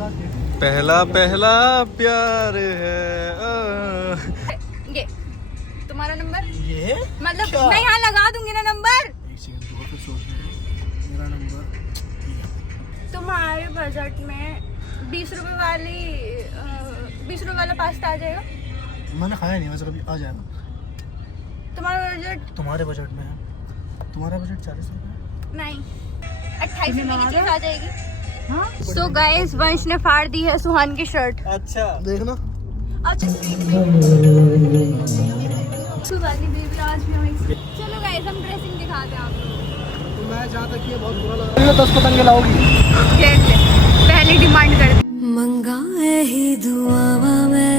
पहला पहला प्यार है। ये तुम्हारा नंबर, ये मतलब मैं यहाँ लगा दूंगी ना नंबर। एक सेकंड तो फिर सोच मेरा नंबर तुम्हारे बजट में 20 रुपए वाली 20 रुपए वाला पास्ता आ जाएगा। मैंने खाया नहीं वैसे, कभी आ जाएगा। तुम्हारा बजट तुम्हारे बजट में है, तुम्हारा बजट 40 रुपये नहीं 28 रुपए की चीज आ जाएगी। सो गाइस वंश ने फाड़ दी है सुहान की शर्ट। अच्छा देखना। अच्छा वाली बेबी आज भी हमें। चलो गाइस हम ड्रेसिंग दिखाते हैं आप लोगों तो मैं जहाँ तक ये बहुत बुरा लग रहा है। 10 पतंगे लाओगी? को। पहली डिमांड कर मंगाए ही दुआवा मैं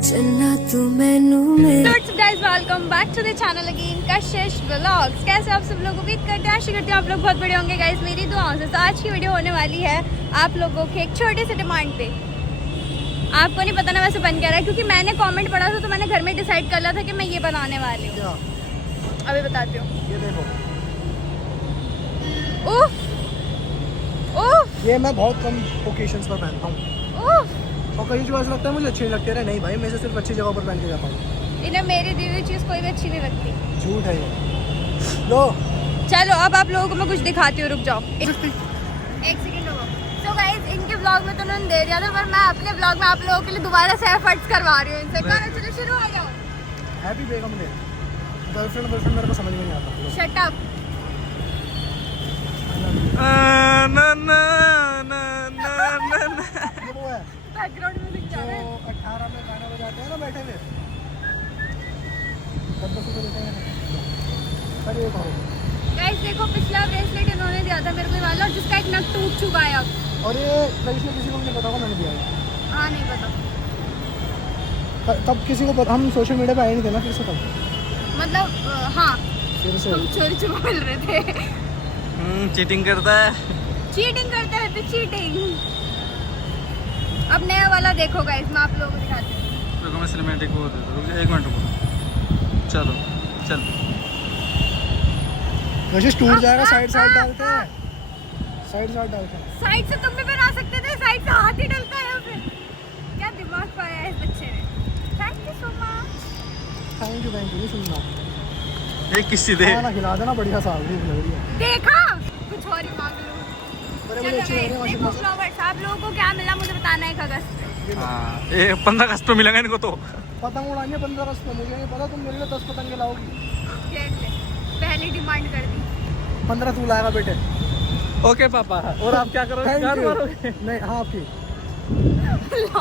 चन्ना तू मैनू मेरे। Guys welcome back to the channel again Kashish vlogs. कैसे आप सब लोग उम्मीद करते हैं, आशा करती हूँ आप लोग बहुत बड़े होंगे गाइस मेरी दुआओं से। तो आज की वीडियो होने वाली है आप लोगों के एक छोटे से डिमांड पे। आपको नहीं पता ना वैसे बन क्या रहा है, क्योंकि मैंने कमेंट पढ़ा था तो मैंने घर में डिसाइड कर लिया था कि मैं ये बनाने वाली हूँ। अभी बताती हूँ। ये देखो, उफ उफ ये मैं बहुत कम ओकेशंस पर पहनता हूँ उफ। और कई जो ऐसा लगता है मुझे अच्छे नहीं लगते रहे। नहीं भाई, मैं इसे सिर्फ अच्छी जगह पर पहन के जाता हूँ। इन्हें मेरी दी हुई चीज़ कोई भी अच्छी नहीं लगती। झूठ है ये। लो चलो अब आप लोगों को मैं कुछ दिखाती हूँ, रुक जाओ एक सेकंड रुको। तो गाइस इनके व्लॉग में तो उन्होंने दे दिया था, पर मैं अपने व्लॉग में आप लोगों के लिए दोबारा से एफर्ट्स करवा रही हूँ इनसे। चलो शुरू हो जाओ। हैप्पी बेगम डे। गर्लफ्रेंड मेरे को समझ में नहीं आता। Shut up. ना ना ना ना ना ये वो है बैकग्राउंड म्यूजिक जो 18 में गाने बजाते हैं ना बैठे हुए। अरे ये करो। गाइस देखो पिछला ब्रेसलेट इन्होंने दिया था मेरे को ये वाला, और जिसका एक नक टूट चुका है अब। और ये इसमें किसी को नहीं पता होगा मैंने दिया है। हाँ नहीं पता, तब किसी को हम सोशल मीडिया पे आए नहीं थे ना फिर से तब। मतलब हाँ फिर से तुम चोरी छुपा मिल रहे थे। चीटिंग करता है। चीटिंग करते रहते, चीटिंग। अब नया वाला देखो गाइस, मैं आप लोगों को दिखाती हूँ। रुको मैं सिनेमैटिक को दे दूँ, एक मिनट रुको। चलो चल। वैसे टूट जाएगा, साइड डालते हैं, साइड डालते हैं। साइड से तुम भी बना सकते थे, साइड से हाथ ही डलता है फिर। क्या दिमाग पाया है इस बच्चे ने। Thank you so much. Thank you नहीं सुनना। एक किसी दे। खाना खिला देना, बढ़िया साल लग रही है। देखा कुछ और ही मांग लो। बड़े चलो बड़े अच्छे लग रहे हैं देखो माशाल्लाह से। फ्लावर्स आप लोगों को क्या मिला मुझे बताना है 1 अगस्त पे। हाँ ये 15 अगस्त पे मिलेगा इनको तो। पतंग उड़ानी है 15 अगस्त को, मुझे नहीं पता। तुम मेरे लिए 10 पतंगे लाओगी? देख ले, पहली डिमांड कर दी। 15 तू लाएगा बेटे। ओके पापा। और आप क्या करोगे? Thank गान you। मारोगे? नहीं, हाँ आपकी। लो,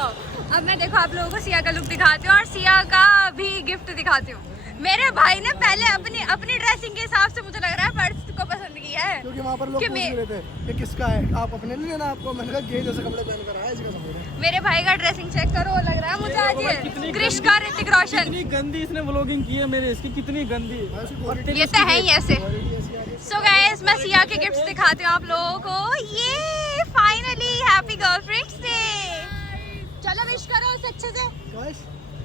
अब मैं देखो आप लोगों को सिया का लुक दिखाती हूँ और सिया का भी गिफ्ट दिखाती हूँ। मेरे भाई ने पहले अपनी ड्रेसिंग के हिसाब से मुझे लग रहा है पर्स को पसंद किया है, क्योंकि वहाँ पर लोग कि पूछ रहे थे ये किसका है, आप अपने लिए लेना आपको। मैंने कहा ये जैसे कपड़े पहन कर आया इसका समझ रहे। मेरे भाई का ड्रेसिंग चेक करो, लग रहा है मुझे आज ये क्रिश का ऋतिक रोशन। कितनी गंदी इसने व्लॉगिंग की है मेरे, इसकी कितनी गंदी। ये तो है ही ऐसे। सो गाइस मैं सिया के गिफ्ट्स दिखाती हूँ आप लोगों को। ये फाइनली हैप्पी गर्लफ्रेंड्स डे। चलो विश करो उसे अच्छे से।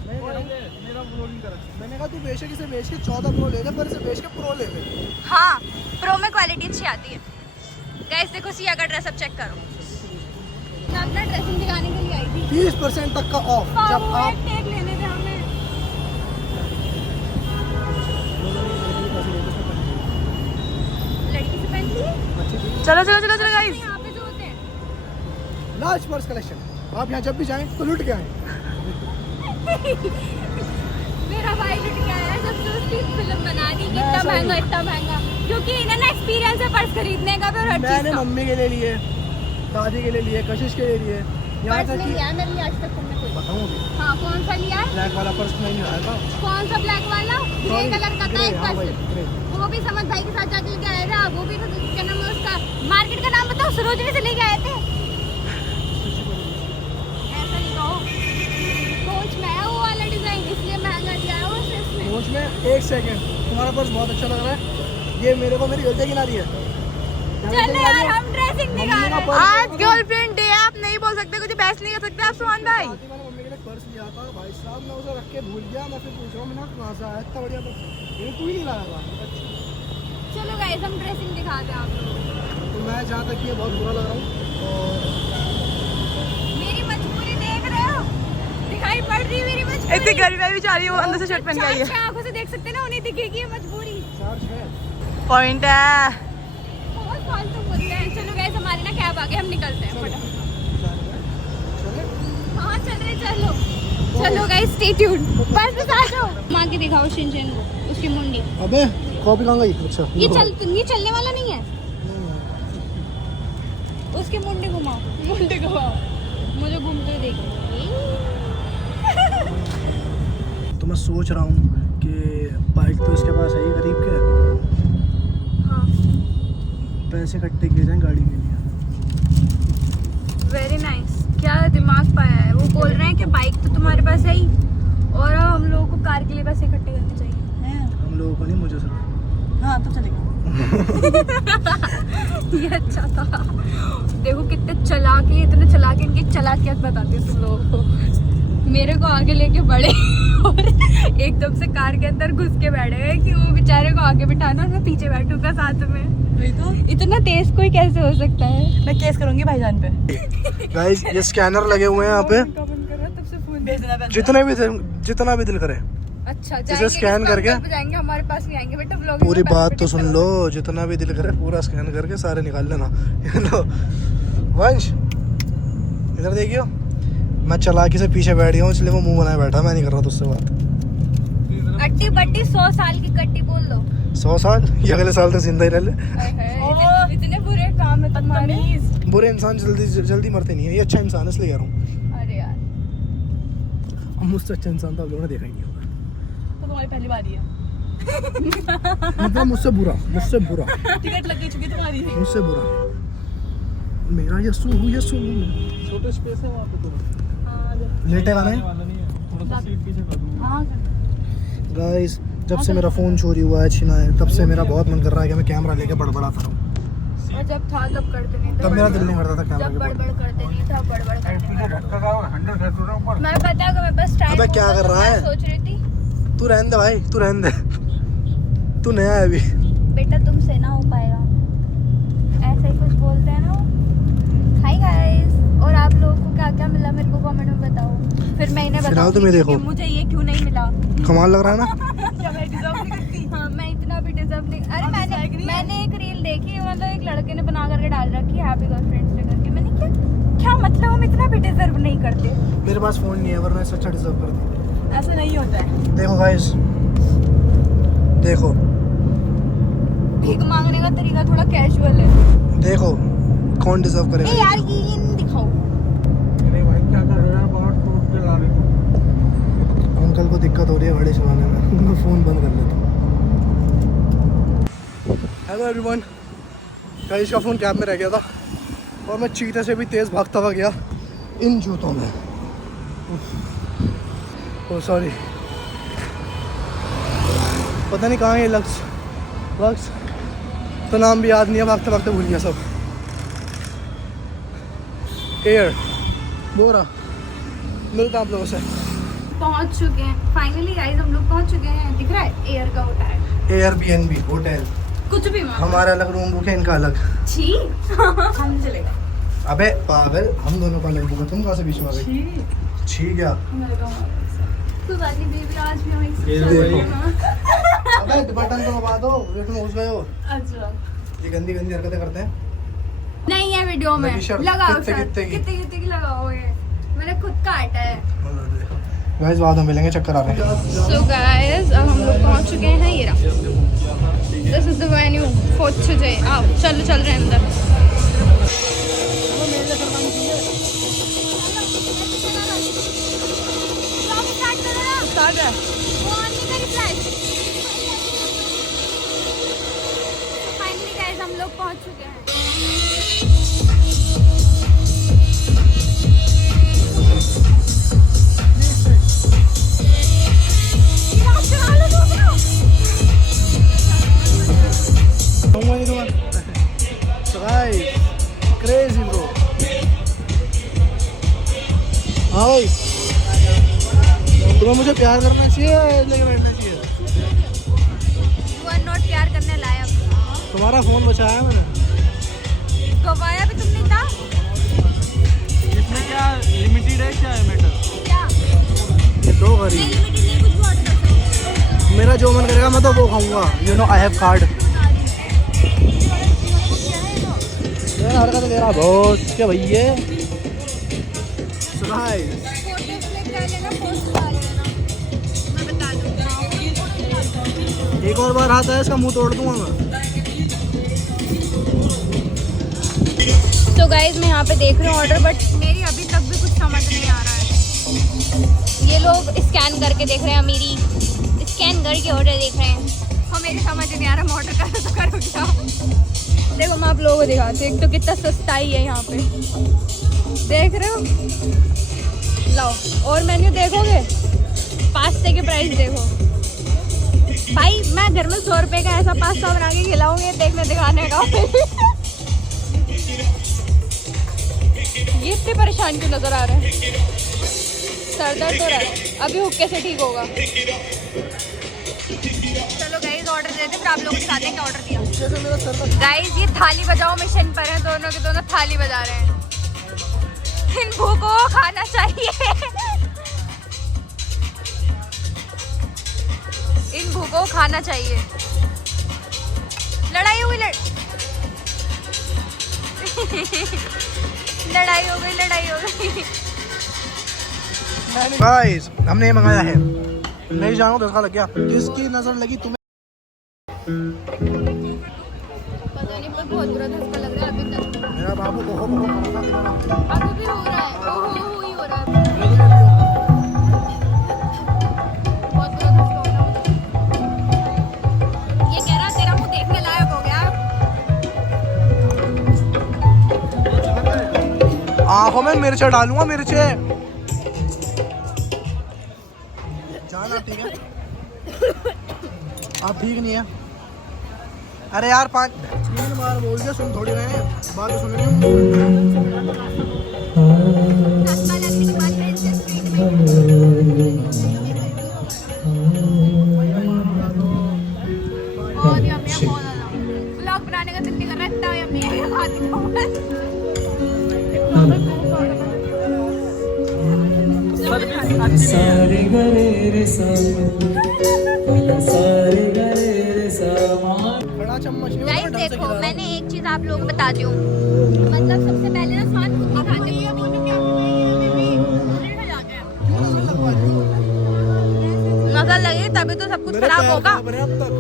मेरा व्लॉगिंग कर। मैंने कहा तू बेशक इसे बेच के 14 प्रो ले ले, पर इसे बेच के प्रो ले ले। हाँ प्रो में क्वालिटी अच्छी आती है। गाइस देखो सिया का ड्रेसअप चेक करो। मैं अपना ड्रेसिंग दिखाने के लिए आई थी। 30% तक का ऑफ जब आप टेक लेने थे हमें। लड़की से पहनती है। चलो चलो चलो चलो गाइस। यहाँ पे जो होते हैं लार्ज पर्स कलेक्शन। आप यहाँ जब भी जाएं तो लुट के आए। मेरा भाई लुट के आया है जब से उसकी फिल्म बना दी कि इतना महंगा, क्योंकि इन्होंने एक्सपीरियंस है पर्स खरीदने का भी और हर चीज मैंने का। मम्मी के लिए लिए, दादी के लिए लिए, कशिश के लिए लिए। यहाँ पर्स तक नहीं कि लिया है मेरे लिए आज तक तुमने कोई। बताऊँ हाँ कौन सा लिया है? ब्लैक वाला पर्स नहीं आया था। कौन सा ब्लैक वाला? ग्रे कलर का था एक हाँ भाई, पर्स। ग्रे। वो भी समझ भाई के साथ जाके लेके आए थे। वो भी क्या नाम है उसका, मार्केट का नाम बताओ, सरोजनी से लेके आए थे। ऐसा नहीं कहो, सोच में है वो वाला डिजाइन इसलिए महंगा दिया है वो सिर्फ में। सोच में। एक सेकंड, तुम्हारा पर्स बहुत अच्छा लग रहा है। ये मेरे को मेरी गलती गिना रही है। चलो यार हम ड्रेसिंग दिखा रहे हैं। आज गर्लफ्रेंड डे है, आप नहीं बोल सकते, कुछ बहस नहीं कर सकते आप सुहान भाई। मैंने मम्मी के लिए पर्स लिया था भाई साहब, मैं उसे रख के भूल गया। मैं फिर पूछ रहा हूँ मैंने कहा कहाँ से आया इतना बढ़िया पर्स? ये तू ही नहीं लाया था। चलो गाइस हम ड्रेसिंग दिखाते हैं आप लोगों को। तो मैं जहाँ तक ये बहुत बुरा लग रहा हूँ। मेरी मजबूरी देख रहे हो, दिखाई पड़ रही है मेरी मजबूरी। इतनी गर्मी में भी जा रही है, वो अंदर से शर्ट पहन के आई है। आंखों से देख सकते हैं ना, उन्हें दिखेगी ये मजबूरी। पॉइंट है। बहुत फालतू बोलते हैं। चलो गाइस, हमारी ना कैब आ गई, हम निकलते हैं फटाफट। हाँ चल रहे, चलो चलो गाइस, स्टे ट्यून्ड। बस आ जाओ। माँ के दिखाओ शिनचैन को, उसकी मुंडी। अबे कॉपी कहाँ गई? अच्छा ये चलने वाला नहीं है। उसकी मुंडी घुमाओ, मुंडी घुमाओ, मुझे घूमते हुए देखो। तो मैं सोच रहा हूँ कि बाइक तो इसके पास है ही गरीब के, हाँ पैसे इकट्ठे किए जाएं गाड़ी के लिए। Very nice. क्या दिमाग पाया है। वो बोल रहे हैं कि बाइक तो तुम्हारे पास है ही, और हम लोगों को कार के लिए पैसे इकट्ठे करने चाहिए। हम लोगों को नहीं, मुझे सिर्फ। हाँ तो चलेगा। ये अच्छा था। देखो कितने चालाक है, इतने चालाक है, इनकी चालाकियत बताती हूँ तुम लोगों को। मेरे को आगे लेके बढ़े और एकदम से कार के अंदर घुस के बैठे हैं कि वो बेचारे को आगे बिठाना और मैं पीछे बैठूंगा साथ में। वही तो, इतना तेज कोई कैसे हो सकता है? मैं केस करूंगी भाईजान पे। गाइस ये स्कैनर लगे हुए हैं यहाँ पे, तब से फोन भेज देना पैसा। जितना भी दिल करे अच्छा इसे स्कैन करके जाएंगे, हमारे पास नहीं आएंगे बेटा। व्लॉग पूरी बात तो सुन लो, जितना भी दिल करे पूरा स्कैन करके सारे निकाल लेना। लो वंश इधर देखियो, मैं चालाकी से पीछे बैठ गया हूँ इसलिए वो मुंह बनाए बैठा, मैं नहीं कर रहा तुझसे बात। अट्टी बट्टी 100 साल की कट्टी बोल दो। 100 साल? ये अगले साल तक जिंदा ही रह ले। इतने बुरे काम है तुम्हारे। बुरे इंसान जल्दी मरते नहीं है, ये अच्छा इंसान है इसलिए कह रहा हूँ। अरे यार, मुझसे अच्छा इंसान तो आप लोगों ने देखा ही नहीं होगा। तो तुम्हारी पहली बारी है। मतलब मुझसे बुरा टिकट लग गई, चुकी तुम्हारी। मुझसे बुरा मेरा यस्सू हूँ छोटे स्पेस है वहाँ पे तो लेटेगा नहीं। वाला नहीं है, थोड़ा सा सीट पीछे कर दूंगा। हाँ गाइस जब से मेरा फ़ोन चोरी हुआ है, छीना है, तब से मेरा बहुत मन कर रहा है कि मैं कैमरा लेके बड़बड़ाता रहूँ। और जब था तब करते नहीं थे। तब मेरा दिल नहीं करता था कैमरा जब के बड़बड़ करते नहीं था, बड़बड़ करते थे। झटका का 100 ऊपर। मैं पता है कि मैं बस टाइम अबे क्या कर रहा है? सोच रही थी तू रहने दे भाई, तू रहने दे, तू नया है अभी। बेटा तुमसे ना हो पाएगा, ऐसा ही कुछ बोलते हैं ना। हाय गाइस, और आप लोगों को क्या क्या मिला मेरे को कमेंट में बताओ, फिर मैं इन्हें फिलहाल तुम्हें बताऊंगी कि देखो। मुझे ये क्यों नहीं मिला। कमाल लग रहा है ना। क्या मैं डिजर्व नहीं करती? हाँ मैं इतना भी डिजर्व नहीं। अरे मैंने एक रील देखी, मतलब एक लड़के ने बना करके डाल रखी है हैप्पी गर्लफ्रेंड्स डे करके। मैंने क्या मतलब हम इतना भी डिजर्व नहीं करते। मेरे पास फ़ोन नहीं है वरना इससे अच्छा डिजर्व करता। ऐसा नहीं होता है। देखो गाइस, देखो भीख मांगने का तरीका थोड़ा कैजुअल है। देखो कौन डिजर्व ए करेगा। यार ये नहीं दिखाओ। अरे भाई क्या कर रहे हो यार, बहुत टूट के ला रहे हो। अंकल को दिक्कत हो रही है गाड़ी चलाने में, उनका फ़ोन बंद कर लेता हूँ। हेलो एवरीवन, गाइस का फ़ोन कैब में रह गया था और मैं चीते से भी तेज़ भागता हुआ गया इन जूतों में। ओह सॉरी, पता नहीं कहाँ है ये लक्ष्य तो नाम भी याद नहीं है, भागते भागते भूल गया सब। एयर बोरा, मिलता आप लोगों से। पहुंच चुके हैं फाइनली गाइस, हम लोग पहुंच चुके हैं। दिख रहा है एयर का होता है, Airbnb होटल, कुछ भी मान हमारा अलग रूम बुक है, इनका अलग। छी हम चलेगा। अबे पागल, हम दोनों का अलग बुक है, तुम कहाँ से बीच में आ गई? छी क्या? तो वाली बेबी आज भी हम एक ये साथ देखो। चल रहे हैं। अबे बटन तो दबा दो, वेट में घुस गए हो। अच्छा ये गंदी गंदी हरकतें करते हैं। नहीं है वीडियो में, लगी शर्त, लगाओ कितने शर्त। की? कितने की लगाओगे? मैंने खुद काटा है। गाइस बाद में मिलेंगे, चक्कर आ रहे हैं। सो गाइस अब हम लोग पहुंच चुके हैं। ये रहा, this is the venue for today. आओ चल रहे हैं अंदर। स्टार्ट है। फाइनली गाइस हम लोग पहुंच चुके हैं। Crazy bro. हाँ भाई, तुम्हें मुझे प्यार करना चाहिए लेके बैठना चाहिए? यू आर नॉट प्यार करने लायक। तुम्हारा फोन बचाया मैंने। गवाया भी तुमने था। लिमिटेड है क्या है मेटल? क्या ये दो खरीद। नहीं लिमिटेड नहीं, कुछ भी ऑर्डर कर सकते मेरा जो मन करेगा मैं तो वो खाऊंगा। You know I have card. यार हरकत दे रहा बहुत क्या भैया। सुनाई हो। फोटो क्लिक कर लेना, पोस्ट डाल देना, मैं बता दूंगा। एक और बार आता है इसका मुंह तोड़ दूंगा मैं। तो गाइज मैं यहाँ पे देख रही हूँ ऑर्डर, बट मेरी अभी तक भी कुछ समझ नहीं आ रहा है। ये लोग स्कैन करके देख रहे हैं, मेरी स्कैन करके ऑर्डर देख रहे हैं, और मेरी समझ नहीं आ रहा मैं ऑर्डर करूँ तो करूँ क्या। देखो मैं आप लोगों को दिखाती हूँ, एक तो कितना सस्ताई है यहाँ पे, देख रहे हो। लाओ और मेन्यू देखोगे, पास्ते की प्राइस देखो भाई। मैं घर में 100 रुपये का ऐसा पास्ता बना के खिलाऊंगी, देखने दिखाने का। ये इतने परेशान क्यों नजर आ रहे हैं? सर दर्द हो रहा है, अभी हुक्के से ठीक होगा। चलो गाइस ऑर्डर देते, फिर आप लोगों को दिखाते हैं क्या ऑर्डर दिया। गाइस ये थाली बजाओ मिशन पर हैं, दोनों के दोनों थाली बजा रहे हैं। इन भूखों को खाना चाहिए। इन भूखों को खाना चाहिए। लड़ाई हुई लड़ाई हो गई, लड़ाई हो गई। गाइस हमने ये मंगाया है, नहीं जानू धक्का लग गया। किसकी नजर लगी तुम्हें? पता नहीं पर बहुत बुरा धक्का लग रहा है अभी तक। मेरा बाबू को हो अभी भी हो रहा है, ओ हो ही हो रहा है। बहुत बुरा धक्का हो रहा है। ये कह रहा तेरा मुंह देखने लायक हो गया। आंखों में मिर्च डालूंगा, मिर्चे। जाना ठीक है, आप ठीक नहीं है। अरे यार 3 बार बोल दिया, सुन थोड़ी रहे हैं, बात तो सुन रही हूँ। चश्मा लगने के बाद प्रिंसेस स्ट्रीट में बहुत यम्मी है, बहुत ज़्यादा। व्लॉग बनाने का दिल नहीं कर रहा, इतना यम्मी है, खाती जाऊँ बस। सारे गरे रे बड़ा चम्मच नहीं होता, गाइस ढंग से देखो खिला रहा मैंने एक चीज आप लोगों को बता दूं, मतलब सबसे पहले ना स्वाद खुद नहीं खाते। नजर लगे तभी तो सब कुछ मेरे खराब पैर होगा। कांप रहे हैं अब तक।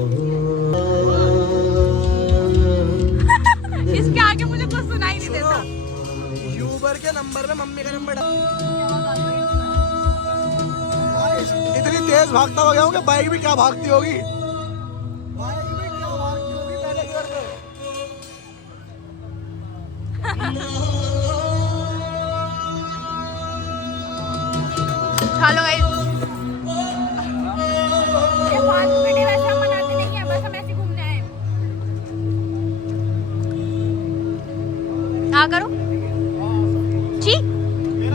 इसके आगे मुझे कुछ सुनाई नहीं देता। यूबर के नंबर में मम्मी का नंबर डाल। इतनी तेज भागता हो गया हूँ कि बाइक भी क्या भागती होगी। पहले गियर पे। चलो गाइस, ये फास्ट वीडियो वैसे हम बनाते नहीं है, बस हम ऐसे घूमने आए। क्या करो जी,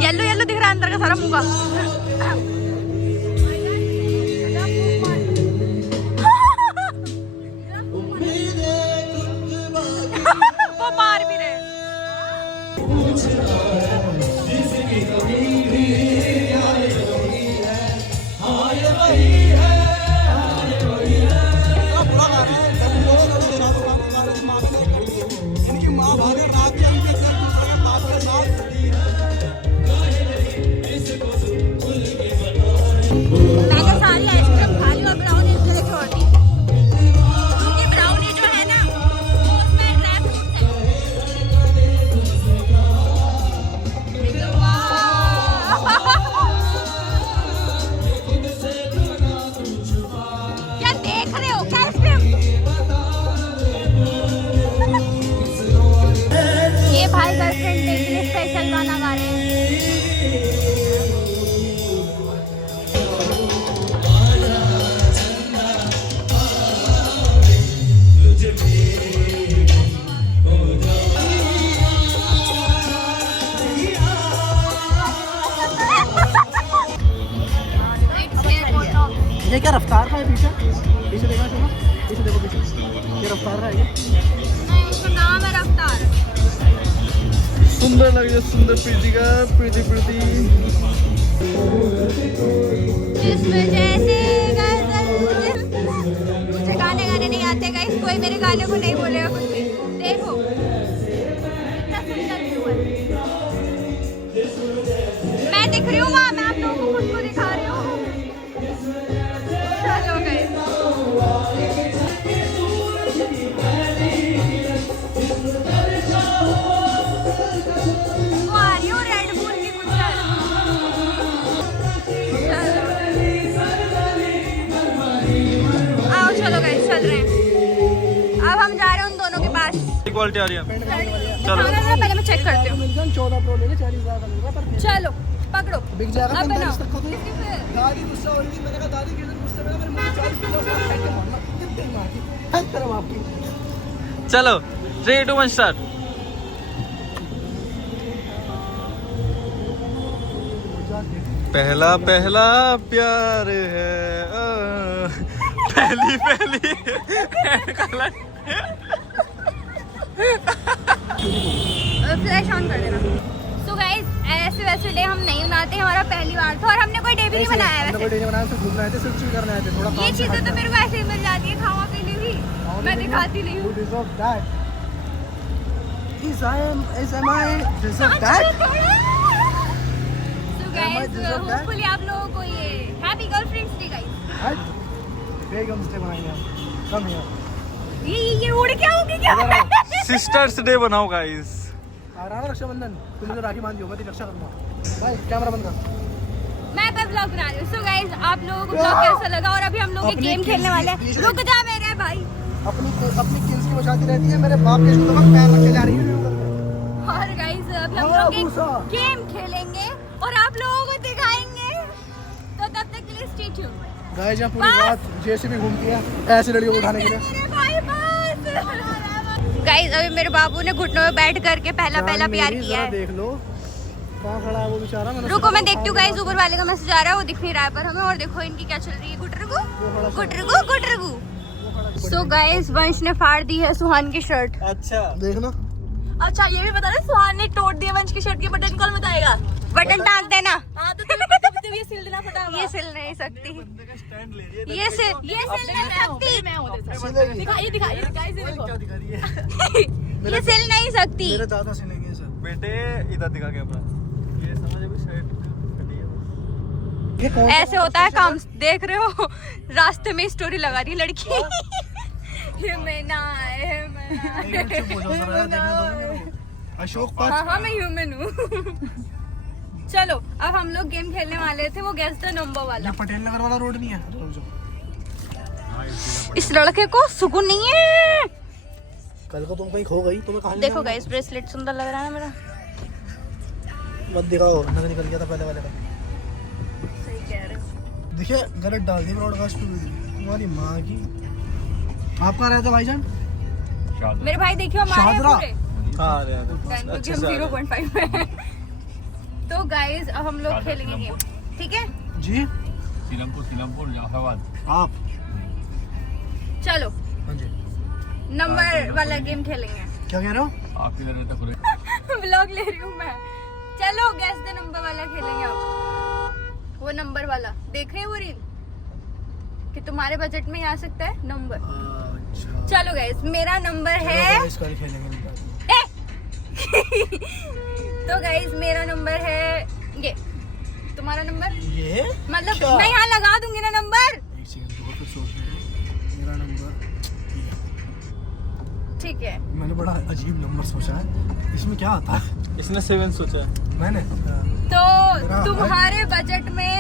येलो येलो दिख रहा है अंदर का सारा मुंह का। वो मार भी रहे। इनकी माँ भागे रात के अंदर बात के साथ। मैंने सारी आइसक्रीम खा ली और ब्राउनी इसके लिए छोड़ दी, क्योंकि ब्राउनी जो है ना उसमें ड्राई फ्रूट्स है। क्या देख रहे हो, क्या आइसक्रीम? ये भाई गर्लफ्रेंड के लिए स्पेशल गाना गा रहे हैं। ये क्या रफ्तार का है? पीछे पीछे देखा सुना, पीछे देखो, पीछे ये रफ्तार का है ये। नहीं, उसका नाम है रफ्तार। सुंदर लग रही है, सुंदर प्रीति का, प्रीति प्रीति। जिस वजह से मुझे गाने गाने नहीं आते गाइस, कोई मेरे गाने को नहीं बोलेगा कुछ भी। देखो कितना सुंदर व्यू है। मैं दिख रही हूँ वहाँ, मैं आप लोगों को खुद को दिखा रही हूँ। चलो गाइस, वो आ रही हो रेड बुल की कुछ। आओ चलो गाइस, चल रहे हैं। अब हम जा रहे हैं उन दोनों के पास। क्वालिटी आ रही है। चलो पहले मैं चेक करती हूँ। 14 प्रो लेके 40,000 का मिलेगा पर चलो पकड़ो, बिक जाएगा अब बनाओ। 45 तक का। तो दादी गुस्सा हो रही थी, मैंने कहा दादी के लिए गुस्सा मेरा, मेरे मुंह 40-50 लाख फेंक के मारना, कितने मारती है तेरा बाप की। चलो 3, 2, 1 स्टार्ट। पहला पहला प्यार है, पहली पहली फ्लैश ऑन कर देना। सो गाइस, ऐसे वैसे डे हम नहीं मनाते, हमारा पहली बार था और हमने कोई डे भी नहीं बनाया है हमने कोई वैसे। डे नहीं बनाया, सिर्फ घूमने आए थे, सिर्फ चिल करने आए थे। थोड़ा ये चीजें तो मेरे को ऐसे ही मिल जाती है, खावा पीने भी मैं दिखाती नहीं हूँ। Deserve that. Is I deserve that? So guys, hopefully आप लोगों को ये happy girlfriends day guys. Begums day बनाएंगे हम। Come here. ये उड़ क्या होगी क्या? सिस्टर्स डे बनाओ गाइस। आ रहा है रक्षाबंधन, तुम मुझे राखी बांधी हो, मैं तेरी रक्षा करूंगा। भाई कैमरा बंद कर। मैं पे व्लॉग बना रही हूँ। सो गाइस, आप लोगों को व्लॉग कैसा लगा? और अभी हम लोग ये गेम खेलने वाले हैं। रुक जा मेरे भाई। अपनी किल्स की बचाती रहती है, मेरे बाप के जूतों पर पैर रख के जा रही है। और गाइस, अभी हम लोग एक गेम खेलेंगे और आप लोगों को दिखाएंगे, तो तब तक के लिए स्टे ट्यून्ड। गाइस यहाँ पूरी रात जेसीबी घूमती है ऐसे लड़कियों को उठाने के लिए। गाइस, अभी मेरे बाबू ने घुटनों में बैठ करके पहला प्यार किया है। देख लो कहाँ खड़ा है वो बेचारा। रुको मैं देखती हूँ गाइस, ऊपर वाले का मैसेज आ रहा है, वो दिख नहीं रहा है पर हमें। और देखो इनकी क्या चल रही है, गुटरगू गुटरगू गुटरगू। सो गाइस, वंश ने फाड़ दी है सुहान की शर्ट। अच्छा देखना। अच्छा ये भी बता रहे सुहान ने तोड़ दिया वंश की शर्ट के बटन, कौन बताएगा? बटन टांग देना। हाँ तो तुम्हें ये सिल देना पता होगा। ये सिल नहीं सकती, ये सिल अब नहीं सकती, मैं हूँ दिखाइए दिखाइए गाइस देखो। क्या दिखा रही है? ये सिल नहीं सकती। मेरे दादा सिलेंगे सर। बेटे इधर दिखा कैमरा। ये समझ अभी शर्ट फटी है। ये कौन ऐसे होता है काम। देख रहे हो, रास्ते में स्टोरी लगा रही लड़की। ये मैना है, चुप हो जाओ जरा, देखने दो ना मेरे को। अशोक पाच। हाँ मैं ह्यूमन हूँ। चलो अब हम लोग गेम खेलने वाले थे, वो गेस द नंबर वाला। ये पटेल नगर वाला रोड नहीं है? इस लड़के को सुकून नहीं है। कल को तुम कहीं खो गई तुम्हें कहाँ ले देखो जाऊंगा? गाइस, ब्रेसलेट सुंदर लग रहा है ना मेरा। मत दिखाओ, नजर निकल गया था पहले वाले का। सही कह रहे हो। देखिए गलत डाल दी ब्रॉडकास्ट पे वीडियो तुम्हारी माँ की। आप कहाँ रहते भाईजान? मेरे भाई देखियो हमारे शादरा। पूरे हाँ अरे क्योंकि हम 0.5 में हैं। तो गाइस, अब हम लोग खेलेंगे गेम, ठीक है? जी सीलमपुर जहानाबाद। आप? चलो हाँ जी। नंबर वाला गेम खेलेंगे। क्या कह रहे हो? आप किधर रहते पूरे? व्लॉग ले रही हूँ मैं। चलो गैस द नंबर वाला खेलेंगे अब। वो नंबर वाला देख रहे हैं वो रील कि तुम्हारे बजट में आ सकता है नंबर। अच्छा चलो गाइस, मेरा नंबर है गाइस कल खेलेंगे। तो गाइस मेरा नंबर है ये। तुम्हारा नंबर ये मतलब क्या? मैं यहाँ लगा दूंगी ना नंबर। एक सेकंड रुको, फिर सोचने दो। मेरा नंबर ठीक है, मैंने बड़ा अजीब नंबर सोचा है, इसमें क्या आता है? इसने 7 सोचा। मैंने तो तुम्हारे बजट में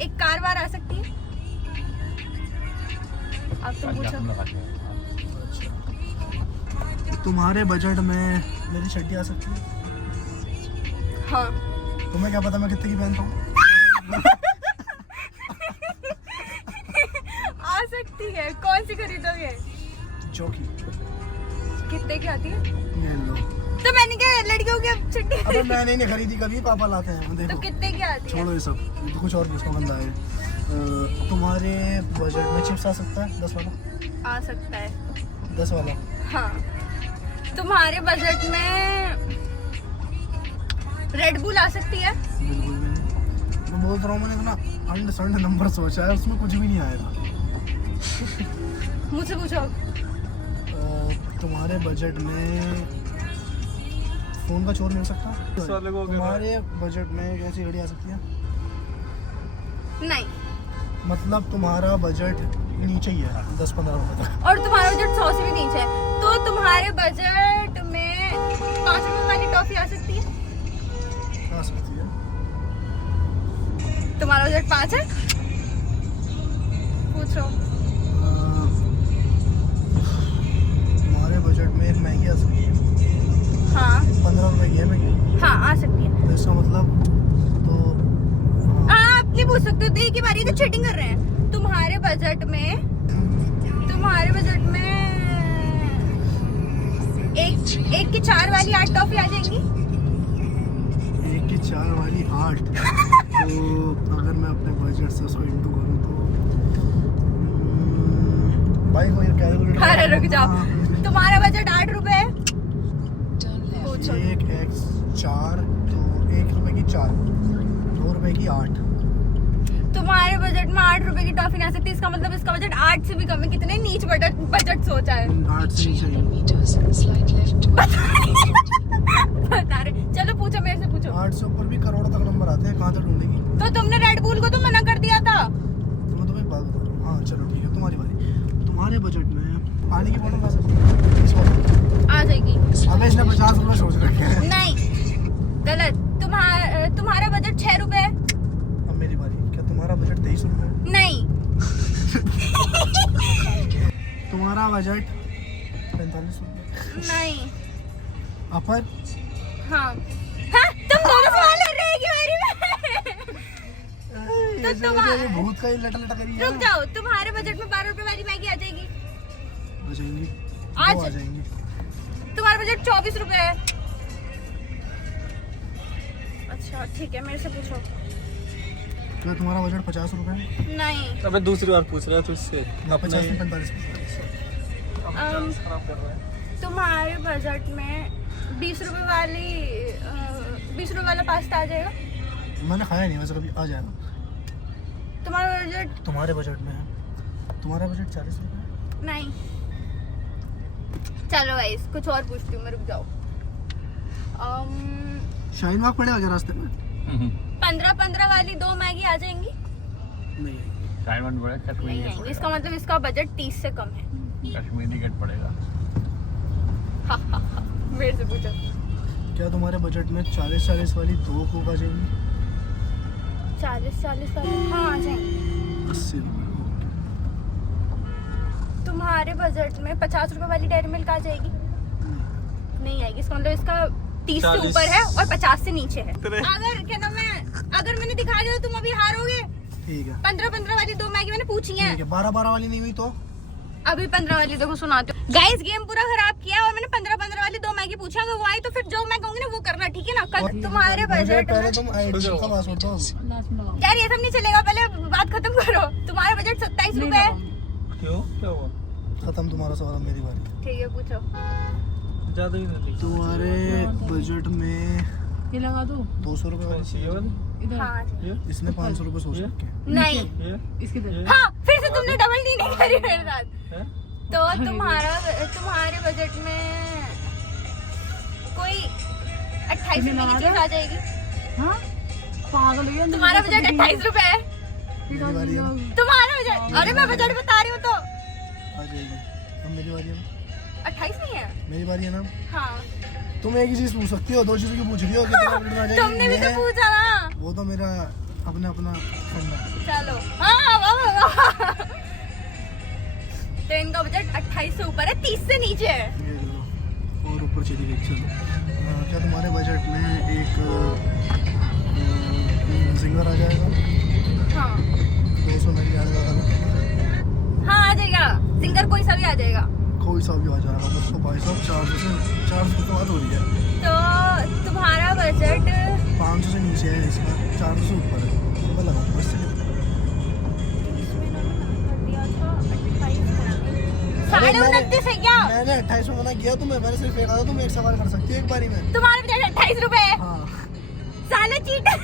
एक कार वार आ सकती है। अब तुम पूछो। तुम्हारे बजट में मेरी चड्डी आ सकती है? हाँ तुम्हें क्या पता मैं कितने की पहनता हूँ? आ सकती है। कौन सी खरीदोगे? जो की कितने की आती है? ये लो। तो मैंने क्या लड़कियों की अब छुट्टी अबे मैंने नहीं खरीदी, कभी पापा लाते हैं। तो देखो कितने की आती है? छोड़ो ये सब, तो कुछ और पूछना बंदा है। तुम्हारे बजट में चिप्स आ सकता है 10 वाला? आ सकता है 10 वाला। हाँ। तुम्हारे बजट में रेड बुल आ सकती है? बिल्कुल भी नहीं। मैं बोल रहा हूँ, मैंने इतना अंड संड नंबर सोचा है, उसमें कुछ भी नहीं आएगा। मुझसे पूछो। तुम्हारे बजट में फोन का चोर मिल सकता है? इस वाले को क्या तुम्हारे बजट में कैसी घड़ी आ सकती है? नहीं। मतलब तुम्हारा बजट नीचे ही है 10-15 रुपए तक। और तुम्हारा बजट 100 से भी नीचे है, तो तुम्हारे बजट में 5 रुपए वाली टॉफी आ सकती है? आ सकती है। तुम्हारा बजट 5 है? पूछो। तुम्हारे बजट में एक मैगी आ सकती है? हाँ 15 रुपए की है मैगी। हाँ आ सकती है। तो इसका मतलब तो आप नहीं पूछ सकते, तो एक ही बारी तो चीटिंग कर रहे हैं। तुम्हारे बजट में एक की 4 वाली 8 टॉफी आ जाएंगी? 1 की 4 वाली 8। तो अगर मैं अपने बजट से उसको इंटू करूँ तो भाई कोई कैलकुलेटर। अरे रुक जाओ, तुम्हारा बजट 8 रुपए है? पूछो। 1x4 तो 1 रुपए की 4, 2 रुपए की 8। तुम्हारे बजट में 8 रुपए की टॉफी नहीं आ सकती, इसका मतलब इसका बजट 8 से भी कम है। कितने नीच बजट सोचा है? 8 से नीचे ही। बता रहे। चलो पूछो, मेरे से पूछो। 8 से ऊपर भी करोड़ तक नंबर आते हैं, कहाँ तक ढूंढेगी? तो तुमने रेड बुल को तो मना कर दिया था। तो मैं तुम्हें बात बता रहा हूँ। हाँ चलो ठीक है, तुम्हारी बारी। तुम्हारे बजट में पानी की बोतल खा सकते हैं इस वक्त? आ जाएगी। अबे इसने 50 रुपए सोच रखे हैं। नहीं, गलत। तुम्हारा बजट 6 रुपए है? अब मेरी बारी। क्या तुम्हारा बजट 23 रुपए है? नहीं। तुम्हारा बजट 45 रुपए? नहीं। अपर? हाँ तुम दोनों सवाल कर रहे हैं कि बारी में। ये तो ये भूत का ही लटा लटा करी है। रुक जाओ, तुम्हारे बजट में 12 रुपए वाली मैगी आ जाएगी? आ जाएंगी। आज? दो आ जाएंगी। तुम्हारा बजट 24 रुपए है? अच्छा ठीक है, मेरे से पूछो। क्या तुम्हारा बजट 50 रुपए है? नहीं। अबे दूसरी बार पूछ रहा है तुझसे। ना 50 नहीं। से 45। खराब कर रहा है। तुम्हारे बजट में 20 रुपए वाला पास्ता आ जाएगा? मैंने खाया नहीं वैसे कभी। आ जाएगा। तुम्हारा बजट? तुम्हारे बजट में है। तुम्हारा बजट 40 रुपए है? नहीं। चलो गाइस, कुछ और पूछती हूँ मैं, रुक जाओ। शाहीन बाग पड़ेगा क्या रास्ते में? 15 वाली 2 मैगी आ जाएंगी? नहीं नहीं आएंगी। इसका मतलब इसका बजट 30 से कम है। कश्मीरी कट पड़ेगा। मेरे से पूछो। क्या तुम्हारे बजट में 40 वाली 2 कोक आ जाएंगी? 40 वाली? हाँ आ जाएंगी। 80 रुपए। तुम्हारे बजट में 50 रुपए वाली डेयरी मिल्क आ जाएगी? नहीं आएगी। इसका मतलब इसका 30 से 40 ऊपर है और 50 से नीचे है। इतने? अगर मैंने दिखा दिया तो तुम अभी हारोगे। ठीक है 15 वाली 2 मैगी मैंने पूछी है। ठीक है। 12 वाली नहीं हुई तो? अभी 15 वाली देखो सुनाते हो। गाइस गेम पूरा खराब किया और मैंने 15 वाली 2 मैगी पूछा। अगर वो आई तो फिर जो मैं कहूंगी ना वो करना, ठीक है ना? कल तुम्हारे बजट पहले में तुम आईडी का पासवर्ड दो। यार ये सब नहीं चलेगा, पहले बात खत्म करो। तुम्हारा बजट 27 रुपए है? क्यों? क्या हुआ? खत्म तुम्हारा सवाल। मेरी बारी। ठीक है पूछो। ज्यादा ही नहीं। तुम्हारे बजट में ये लगा दो 200 रुपए वाली ये वाली? इधर। हाँ ये? इसने 500 रुपए सोच रखे हैं। नहीं। ये? इसके इधर। हाँ फिर से तुमने डबल नहीं करी मेरे साथ। है? तो तुम्हारे बजट में कोई 28 रुपए की चीज आ जाएगी? हाँ पागल हो गया। तुम्हारा बजट 28 रुपए है? मेरी बारी है ना? तुम्हारा बजट? अरे मैं बजट बता रही हूँ तो। आ जाएगी। अब मेरी बारी है ना? 28 नहीं है? मेरी बारी है ना? हाँ तुम एक ही चीज पूछ सकती हो, 2 चीजों की पूछ रही हो। कितना बजट आ जाएगी? तुमने भी तो मैं- पूछा ना। वो तो मेरा अपना फंडा है। चलो हाँ वाह। तो इनका बजट 28 से ऊपर है, 30 से नीचे है। ये लो। और ऊपर चली गई। चलो क्या तुम्हारे बजट में एक जिंगर आ जाएगा? हाँ 299 हाँ आ जाएगा। सिंगर कोई सा भी आ जाएगा। कोई सा भी आ जाएगा। मुझको भाई साहब 400 से बात हो रही है। तो तुम्हारा बजट 500 से नीचे है, इसका 400 से ऊपर है। तो लगा बस से 29.5 है क्या? मैंने 28 में मना किया तुम्हें। मैंने सिर्फ एक आधा। तुम एक सवाल कर सकती हो एक बारी में। तुम्हारा बजट 28 रुपए है? हाँ साले चीटर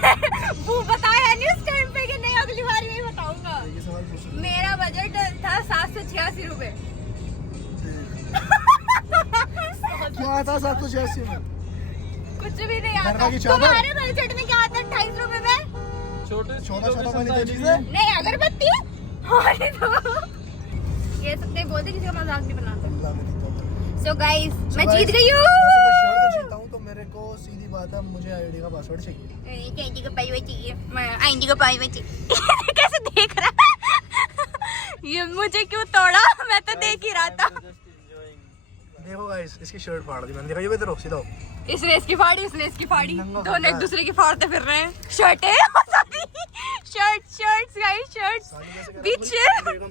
वो बताया नहीं उस टाइम पे कि नहीं अगली बार यही बताऊंगा। ये सवाल पूछ लो। मेरा बजट था 786 रुपए। क्या था 786 में? कुछ भी नहीं घरवा आता। की चादर? तुम्हारे बजट में क्या आता है 28 रुपए में? छोटे छोटा वाली जो चीजें नहीं अगरबत्ती और तो ये सबसे बोलते किसी का मजाक नहीं बनाते। अल्लाह मेरी तौबा। सो गाइस मैं guys, जीत गई वैसे हूँ। मैं श्योर तो जीता हूँ, तो मेरे को सीधी बात है, मुझे आईडी का पासवर्ड चाहिए। आईडी का पासवर्ड चाहिए। मैं आईडी का पासवर्ड चाहिए। कैसे देख रहा है ये मुझे क्यों तोड़ा? मैं तो देख ही रहा था। देखो गाइस, इसकी शर्ट फाड़ दी मैंने। देखा ये भी इधर सीधा हो। इस रेस की फाड़ी इस रेस की फाड़ी नंगा दोनों एक खड़ा है। दूसरे की फाड़ते फिर रहे हैं। शर्ट है शर्ट्स गाइस शर्ट्स साड़ी कैसे कह रहा है? पीछे देखो,